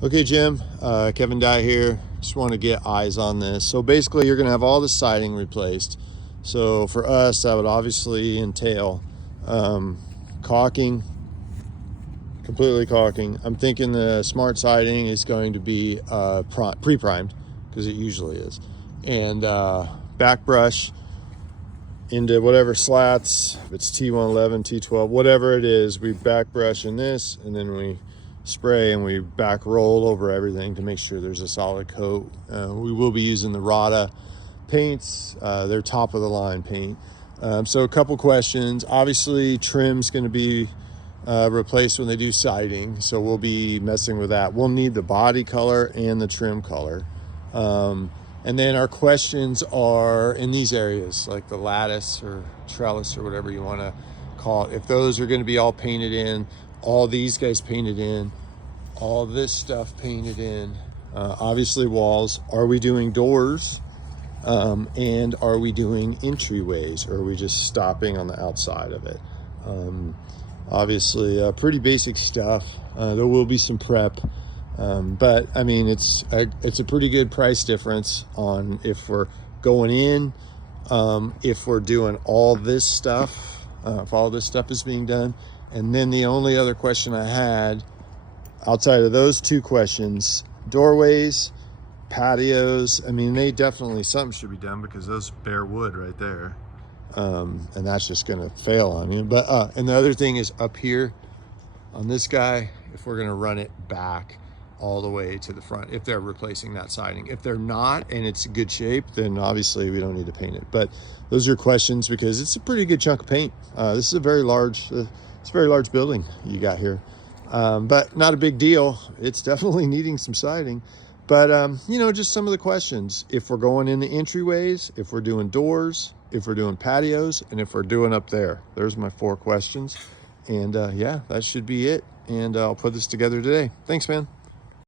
Okay, Jim, Kevin Dye here. Just want to get eyes on this. So basically you're going to have all the siding replaced. So for us, that would obviously entail caulking, completely caulking. I'm thinking the smart siding is going to be pre-primed, because it usually is. And back brush into whatever slats, if it's T111, T12, whatever it is, we back brush in this, and then we spray and we back roll over everything to make sure there's a solid coat. We will be using the Rada paints. They're top of the line paint. So a couple questions. Obviously trim's going to be replaced when they do siding, so we'll be messing with that. We'll need the body color and the trim color. And then our questions are in these areas, like the lattice or trellis or whatever you want to call it. If those are going to be all painted in, all these guys painted in, all this stuff painted in, obviously walls. Are we doing doors? And are we doing entryways, or are we just stopping on the outside of it? Obviously pretty basic stuff. There will be some prep. But I mean, it's a pretty good price difference on if we're going in, if we're doing all this stuff, if all this stuff is being done. And then the only other question I had outside of those two questions, doorways, patios, I mean, they definitely, something should be done, because those bare wood right there. And that's just gonna fail on you. But and the other thing is up here on this guy, if we're gonna run it back all the way to the front, if they're replacing that siding. If they're not and it's in good shape, then obviously we don't need to paint it. But those are questions, because it's a pretty good chunk of paint. This is a very large it's a very large building you got here, but not a big deal. It's definitely needing some siding. But you know, just some of the questions: if we're going in the entryways, if we're doing doors, if we're doing patios, and if we're doing up there. There's my 4 questions. And yeah, that should be it. And I'll put this together today. Thanks, man.